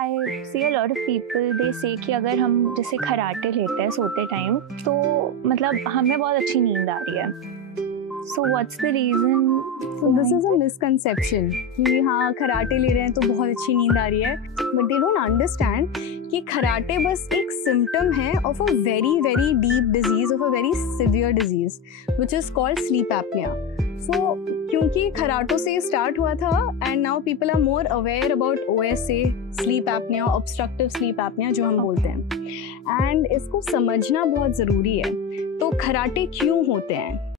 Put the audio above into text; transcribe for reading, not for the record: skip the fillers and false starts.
I see a lot of people they say कि अगर हम जैसे खराटे लेते हैं सोते टाइम तो मतलब हमें बहुत अच्छी नींद आ रही है. So what's the reason? This is a misconception कि हाँ खराटे ले रहे हैं तो बहुत अच्छी नींद आ रही है, बट दे डोंट अंडरस्टैंड कि खराटे बस एक सिम्टम है of a very very deep disease, of a very severe disease which is called sleep apnea. So क्योंकि खराटों से स्टार्ट हुआ था and now people are more aware about OSA, sleep apnea, obstructive sleep apnea जो हम बोलते हैं, and इसको समझना बहुत ज़रूरी है. तो खराटे क्यों होते हैं?